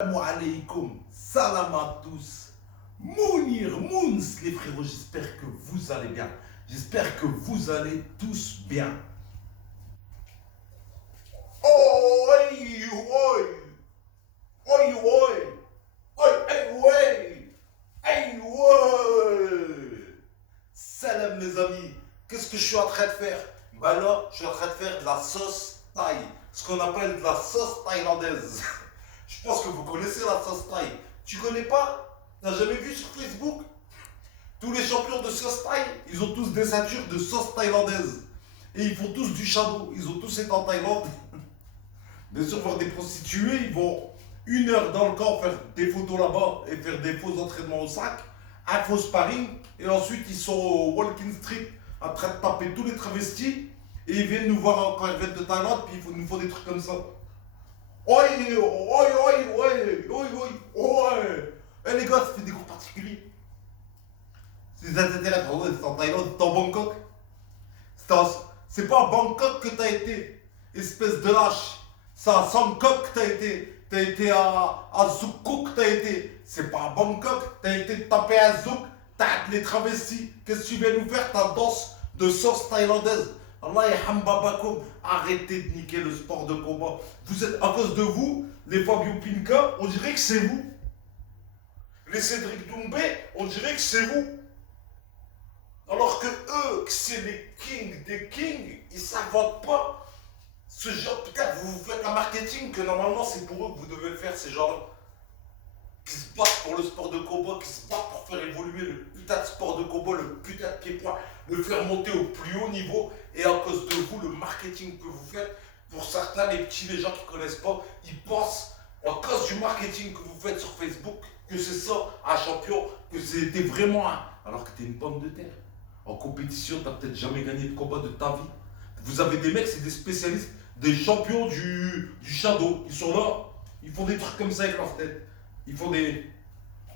Salam alaikum, salam à tous. Mounir, Moons, les frérots, j'espère que vous allez bien. J'espère que vous allez tous bien. Oi, oi, oi, oi, oi, hey, ouais. Salam les amis, qu'est-ce que je suis en train de faire? Bah là, je suis en train de faire de la sauce thaï, ce qu'on appelle de la sauce thaïlandaise. Je pense que vous connaissez la sauce thaï. Tu connais pas? T'as jamais vu sur Facebook? Tous les champions de sauce thaï, ils ont tous des ceintures de sauce thaïlandaise. Et ils font tous du shadow. Ils ont tous été en Thaïlande. Bien sûr, voir des prostituées, ils vont 1 heure dans le camp faire des photos là-bas et faire des faux entraînements au sac, un faux sparring, et ensuite ils sont au Walking Street en train de taper tous les travestis, et ils viennent nous voir quand ils viennent de Thaïlande, puis ils nous font des trucs comme ça. Oi, oi, oi, oi, oi, oi, oi. Eh les gars, ça fait des cours particuliers. Si ça t'intéresse, c'est en Thaïlande, c'est en Bangkok. C'est pas à Bangkok que t'as été, espèce de lâche. C'est à Sangkok que t'as été. T'as été à Zouk que t'as été. C'est pas à Bangkok, t'as été taper à Zouk, t'as les travestis. Qu'est-ce que tu viens nous faire, ta danse de sauce thaïlandaise? Allah yahmbabakoum, arrêtez de niquer le sport de combat. Vous êtes, à cause de vous, les Fabio Pinka, on dirait que c'est vous. Les Cédric Doumbé, on dirait que c'est vous. Alors que eux, que c'est les kings des kings, ils s'inventent pas ce genre. Peut-être vous faites un marketing que normalement c'est pour eux que vous devez le faire, ces gens-là. Qui se battent pour le sport de combat, qui se battent pour faire évoluer le putain de sport de combat, le putain de pied-point, le faire monter au plus haut niveau. Et à cause de vous, le marketing que vous faites, pour certains, les petits, les gens qui ne connaissent pas, ils pensent, à cause du marketing que vous faites sur Facebook, que c'est ça, un champion, que c'était vraiment un. Alors que t'es une pomme de terre. En compétition, t'as peut-être jamais gagné de combat de ta vie. Vous avez des mecs, c'est des spécialistes, des champions du shadow. Ils sont là, ils font des trucs comme ça avec leur tête. Ils font des.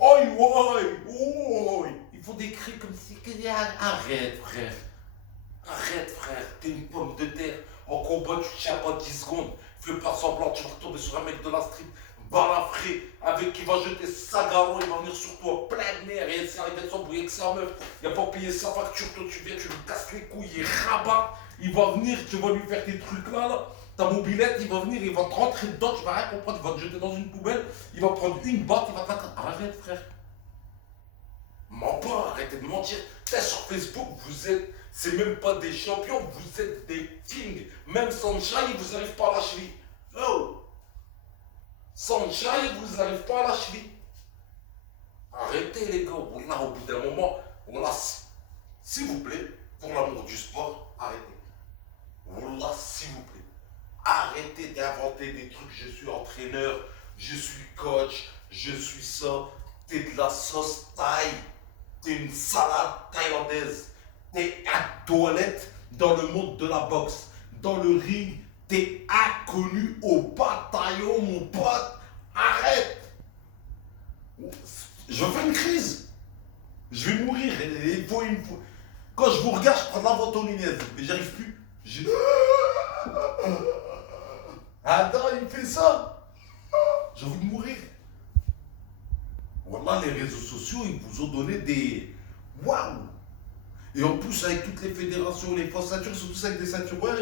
Oi, oi, oi. Ils font des cris comme si. Arrête, frère. Arrête, frère. T'es une pomme de terre. En combat, tu tiens pas 10 secondes. Fais pas semblant, tu vas retomber sur un mec de la street. Balafré, avec qui va jeter sa garrot, il va venir sur toi plein de nerfs. Et c'est arrivé de s'embrouiller avec sa meuf. Il va pas payer sa facture, toi tu viens, tu lui casses les couilles, il rabat. Il va venir, tu vas lui faire tes trucs là. Ta mobilette, il va venir, il va te rentrer dedans, tu vas rien comprendre, il va te jeter dans une poubelle, il va prendre une batte, il va te la. Arrête, frère. Mens pas, arrêtez de mentir. T'es sur Facebook, vous êtes. C'est même pas des champions, vous êtes des kings. Même Sunshine, il vous arrive pas à la cheville. Oh! Sunshine, vous n'arrivez pas à la cheville. Arrêtez les gars, voilà, au bout d'un moment, voilà, s'il vous plaît, pour l'amour du sport, arrêtez. Voilà, s'il vous plaît. Arrêtez d'inventer des trucs, je suis entraîneur, je suis coach, je suis ça. T'es de la sauce thaï, t'es une salade thaïlandaise, t'es à toilette dans le monde de la boxe, dans le ring. T'es inconnu au bataillon, mon pote. Arrête. Je vais faire une crise. Je vais mourir. Il faut. Quand je vous regarde, je prends de la ventoline. Mais j'arrive plus. Attends, il fait ça. J'ai envie de mourir. Voilà, les réseaux sociaux, ils vous ont donné des. Waouh. Et en plus, avec toutes les fédérations, les fausses ceintures, ils sont tous avec des ceintures. Ouais,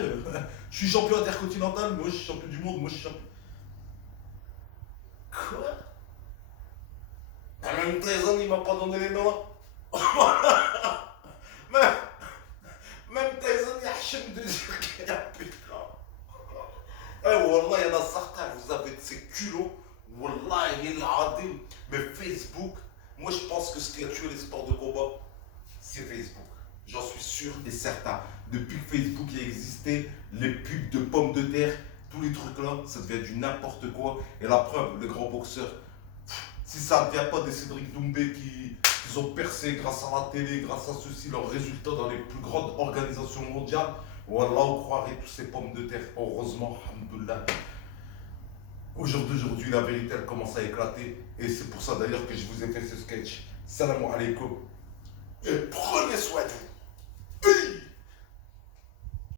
je suis champion intercontinental, moi je suis champion du monde, moi je suis champion. Quoi? Même Tyson, il m'a pas donné les noms. Même Tyson, il a hachem de dire qu'il y a putain. Eh, Wallah, il y en a certains, vous avez de ces culots. Wallah, il a adil. Mais Facebook, moi je pense que ce qui a tué les sports de combat, c'est Facebook. J'en suis sûr et certain. Depuis que Facebook a existé, les pubs de pommes de terre, tous les trucs là, ça devient du n'importe quoi. Et la preuve, les grands boxeurs, si ça ne vient pas des Cédric Doumbé qui ont percé grâce à la télé, grâce à ceci, leurs résultats dans les plus grandes organisations mondiales, voilà, on croirait tous ces pommes de terre. Heureusement, alhamdoulilah. Aujourd'hui, la vérité, elle commence à éclater. Et c'est pour ça d'ailleurs que je vous ai fait ce sketch. Salam alaikum. Et prenez soin de vous.